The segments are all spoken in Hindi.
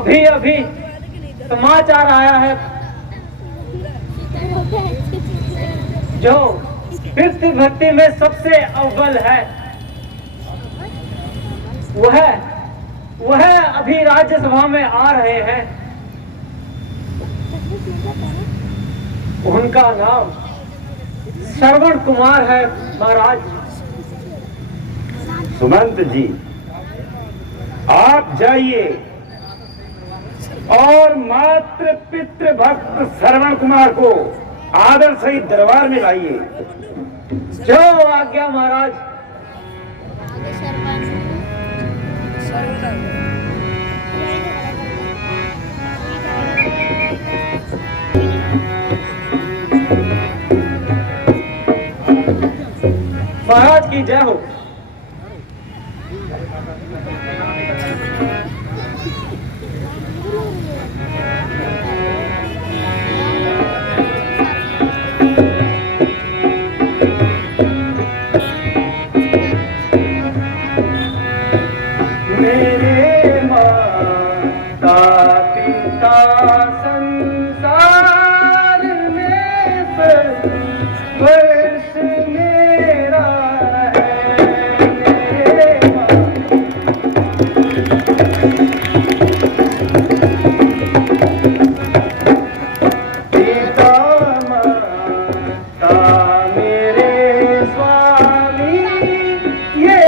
अभी अभी समाचार आया है जो पृथ्वी भक्ति में सबसे अव्वल है वह अभी राज्यसभा में आ रहे हैं। उनका नाम श्रवण कुमार है महाराज। सुमंत जी, आप जाइए और मात्र पितृ भक्त श्रवण कुमार को आदर सहित दरबार में लाइए। जो आज्ञा महाराज। महाराज की जय हो। मेरे माता पिता संसार में वर्ष मेरा है। मेरे पिता माता मेरे स्वामी ये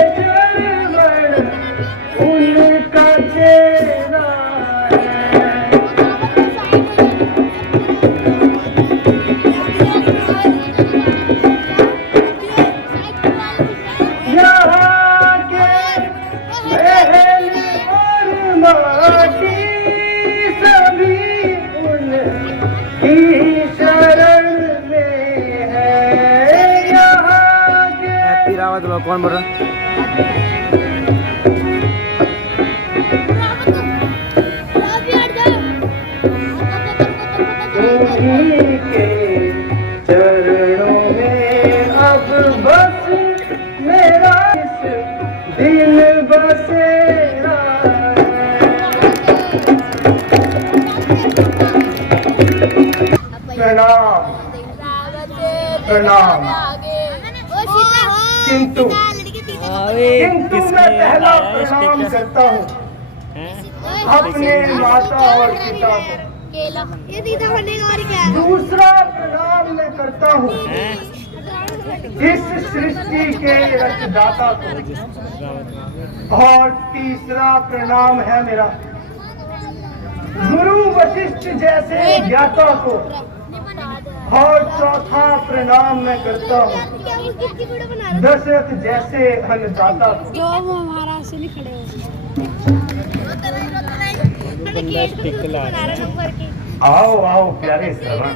उनका चेहरा यहाँ के महल और माटी सभी उनकी शरण में है। यहाँ के हैप्पी रावत लोग कौन बोल रहा? के चरणों में अब बस मेरा इस दिल बसेरा। प्रणाम प्रणाम। किंतु मैं पहला प्रणाम करता हूँ अपने माता और पिता को। दूसरा प्रणाम मैं करता हूँ इस सृष्टि के रचदाता को। और तीसरा प्रणाम है मेरा गुरु वशिष्ठ जैसे ज्ञाता को। और चौथा प्रणाम मैं करता हूँ दशरथ जैसे अन्नदाता को। जो वो महाराज से नहीं खड़े आओ आओ प्यारे श्रवण।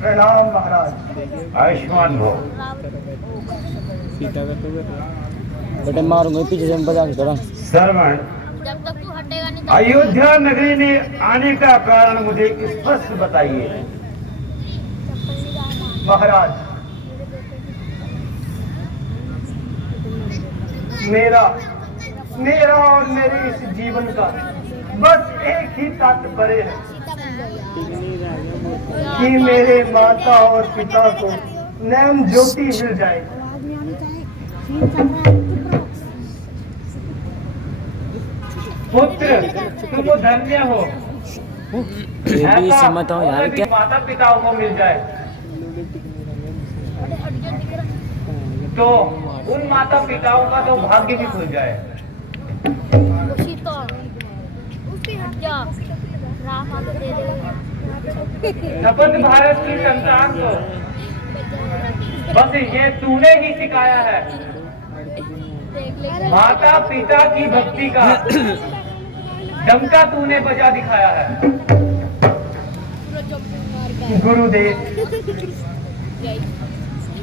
प्रणाम महाराज। आयुष्मान भव। बेटे मारूंगा पीछे से बजा के करा। श्रवण, अयोध्या नगरी में आने का कारण मुझे स्पष्ट बताइए। महाराज, मेरा और मेरे इस जीवन का बस एक ही तात्पर्य है कि मेरे माता और पिता को नैन ज्योति मिल जाए। पुत्र तुम धन्य हो। ऐसा यार क्या माता पिताओं को मिल जाए तो उन माता पिताओं का तो भाग्य भी खुल जाए। शपथ भारत की संतान को बस ये तूने ही सिखाया है। माता पिता की भक्ति का डंका तूने बजा दिखाया है। गुरुदेव,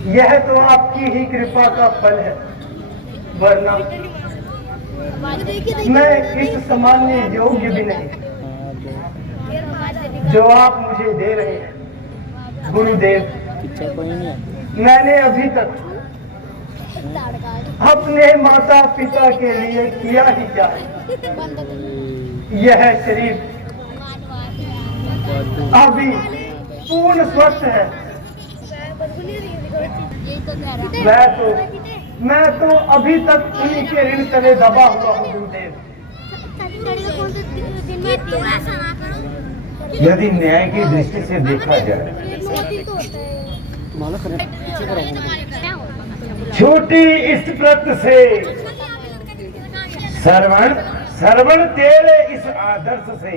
यह तो आपकी ही कृपा का फल है, वरना मैं इस सामान्य योग्य भी नहीं जो आप मुझे दे रहे हैं। गुरुदेव, मैंने अभी तक अपने माता पिता के लिए किया ही क्या है। यह शरीर अभी पूर्ण स्वस्थ है। मैं तो अभी तक उन्हीं के ऋण तले दबा हुआ हूँ गुरुदेव। यदि न्याय की दृष्टि से देखा जाए, छोटी इस व्रत से श्रवण तेरे इस आदर्श से।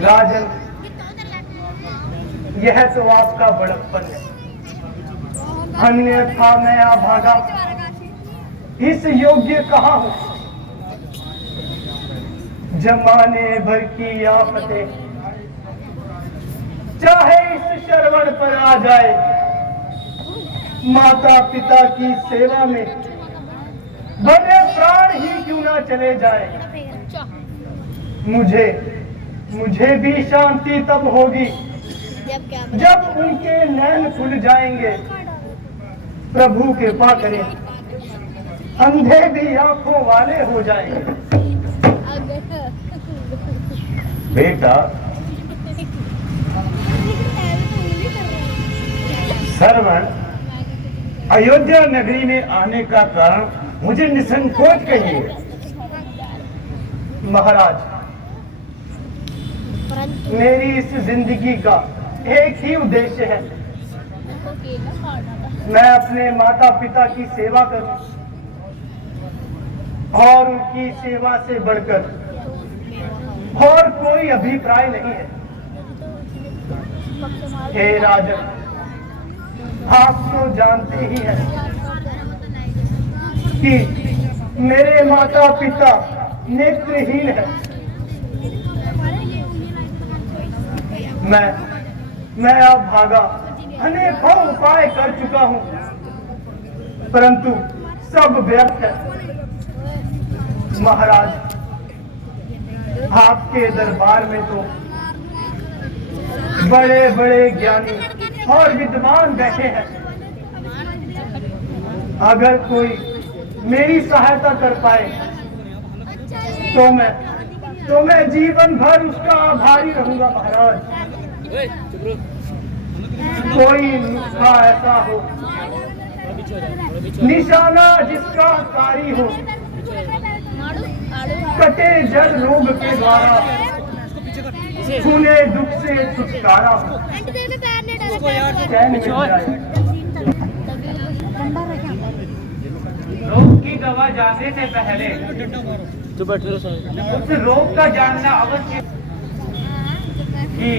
राजन, यह तो आपका बड़प्पन है, अन्यथा मैं अभागा इस योग्य कहाँ हूँ। जमाने भर की आफतें चाहे इस श्रवण पर आ जाए, माता पिता की सेवा में बड़े प्राण ही क्यों ना चले जाए। मुझे भी शांति तब होगी जब उनके नैन खुल जाएंगे। प्रभु कृपा करें, अंधे भी आंखों वाले हो जाएंगे। बेटा, श्रवण अयोध्या नगरी में आने का कारण मुझे निसंकोच कहिए। महाराज, मेरी इस जिंदगी का एक ही उद्देश्य है, मैं अपने माता पिता की सेवा करूं और उनकी सेवा से बढ़कर और कोई अभिप्राय नहीं है। हे राजन, आप तो जानते ही हैं कि मेरे माता पिता नेत्रहीन है। मैं अब भागा अनेकों उपाय कर चुका हूं, परंतु सब व्यर्थ है। महाराज, आपके दरबार में तो बड़े बड़े ज्ञानी और विद्वान बैठे हैं। अगर कोई मेरी सहायता कर पाए तो मैं जीवन भर उसका आभारी रहूंगा। महाराज, कोई नुस्खा ऐसा हो, निशाना जिसका कारी हो, कटे जड़ रोग के द्वारा सुने दुख से छुटकारा हो, चैन मिल जाए। रोग की दवा जानने से पहले उस रोग का जानना अवश्य कि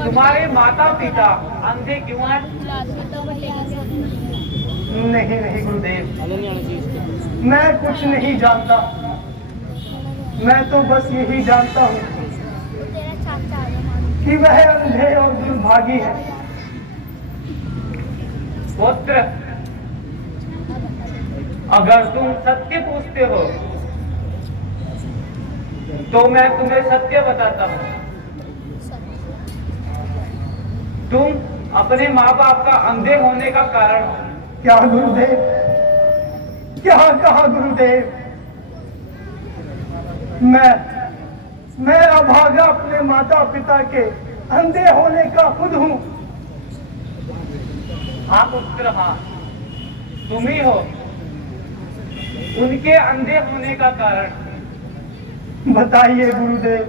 तुम्हारे माता पिता अंधे क्यों हैं। नहीं गुरुदेव, मैं कुछ नहीं जानता। मैं तो बस यही जानता हूँ कि वह अंधे और दुर्भागी है। पुत्र, अगर तुम सत्य पूछते हो तो मैं तुम्हें सत्य बताता हूँ। तुम अपने माँ बाप का अंधे होने का कारण हो। क्या गुरुदेव, क्या कहा गुरुदेव? मैं अभागा अपने माता पिता के अंधे होने का खुद हूँ। हाँ पुत्र, हाँ, तुम ही हो उनके अंधे होने का कारण। बताइए गुरुदेव,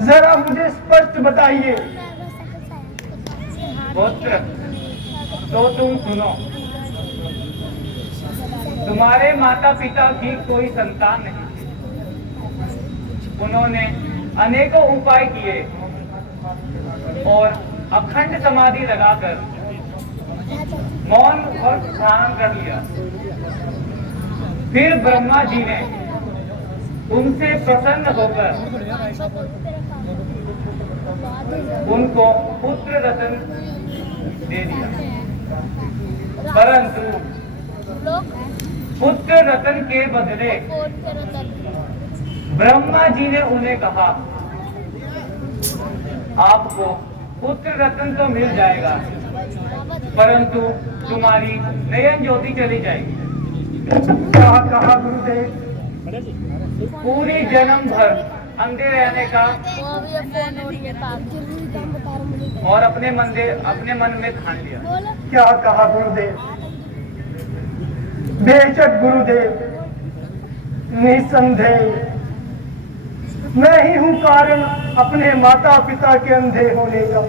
जरा मुझे स्पष्ट बताइए। पुत्र, तो तुम सुनो, तुम्हारे माता पिता की कोई संतान नहीं। उन्होंने अनेकों उपाय किए और अखंड समाधि लगाकर मौन और ध्यान कर लिया। फिर ब्रह्मा जी ने उनसे प्रसन्न होकर उनको पुत्र रत्न दे दिया, परंतु पुत्र रत्न के बदले ब्रह्मा जी ने उन्हें कहा, आपको पुत्र रत्न तो मिल जाएगा, परंतु तुम्हारी नयन ज्योति चली जाएगी। क्या कहा गुरुदेव? पूरी जन्म भर अंधे रहने का और अपने मन में ठान लिया। क्या कहा गुरुदेव? बेशक गुरुदेव, निसंदेह मैं ही हूं कारण अपने माता पिता के अंधे होने का।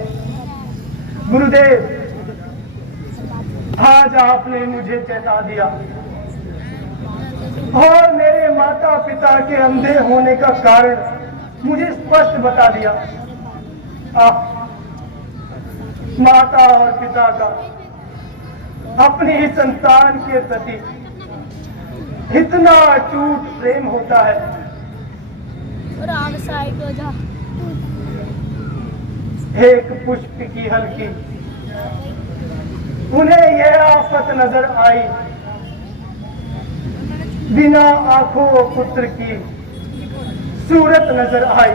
गुरुदेव, आज आपने मुझे चेता दिया और मेरे माता पिता के अंधे होने का कारण मुझे स्पष्ट बता दिया। माता और पिता का अपनी ही संतान के प्रति इतना अटूट प्रेम होता है। एक पुष्प की हल्की उन्हें यह आफत नजर आई, बिना आंखों पुत्र की सूरत नजर आई।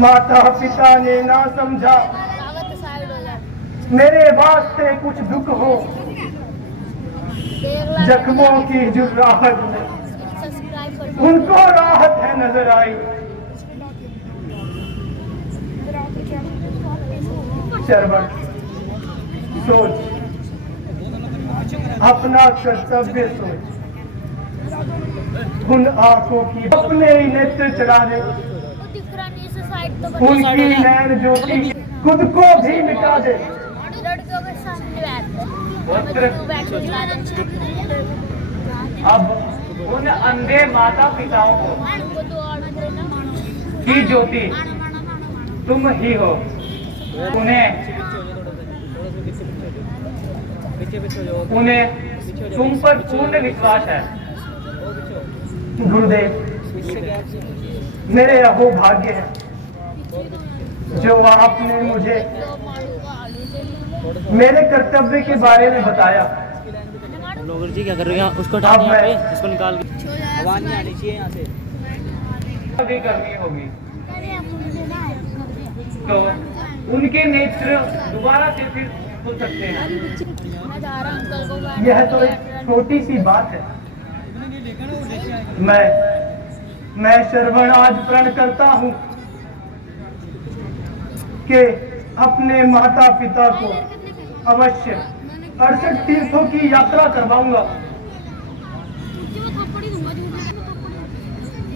माता पिता ने ना समझा मेरे वास्ते कुछ दुख हो, जख्मों की जो राहत में उनको राहत है नजर आई। श्रवण, सोच, अपना कर्तव्य सोच, उन आंखों की अपने ही नेत्र चढ़ा दे, उनकी नैन ज्योति खुद को भी मिटा दे। अब उन अंधे माता पिताओं को की ज्योति तुम ही हो। उन्हें तुम पर पूर्ण विश्वास है। गुरुदेव, मेरे अहो भाग्य है जो आपने मुझे मेरे कर्तव्य के बारे में बताया। जी क्या कर रहे हैं? उसको अब मैं इसको निकाल के आवाज नहीं आनी चाहिए यहाँ से। अभी करनी होगी तो उनके नेत्र दोबारा से फिर खुल सकते हैं। यह तो एक छोटी सी बात है। मैं श्रवण आज प्रण करता हूँ कि अपने माता पिता को अवश्य 68 तीर्थों की यात्रा करवाऊंगा।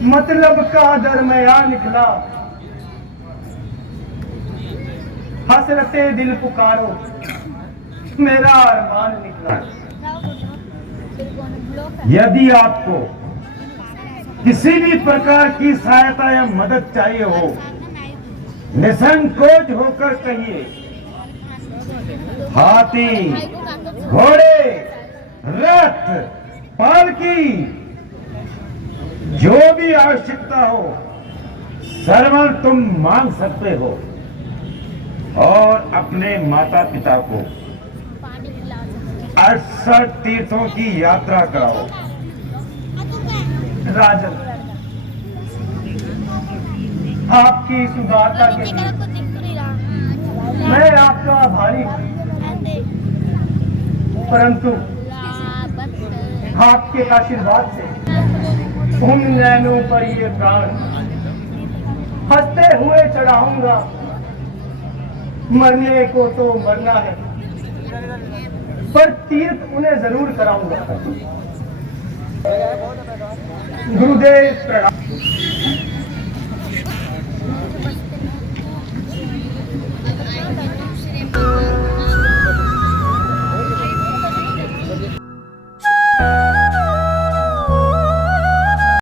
मतलब का दरमिया निकला, हसरते दिल पुकारो, मेरा अरमान निकला। यदि आपको किसी भी प्रकार की सहायता या मदद चाहिए हो, निसंकोच होकर कहिए। हाथी, घोड़े, रथ, पालकी, जो भी आवश्यकता हो सर्वण तुम मांग सकते हो और अपने माता पिता को 68 तीर्थों की यात्रा कराओ। राजन, आपकी इस उदारता के लिए मैं आपका आभारी हूं, परंतु आपके आशीर्वाद से उन नैनों पर ये प्राण हंसते हुए चढ़ाऊंगा। मरने को तो मरना है, पर तीर्थ उन्हें जरूर कराऊंगा। गुरुदेव प्रणाम।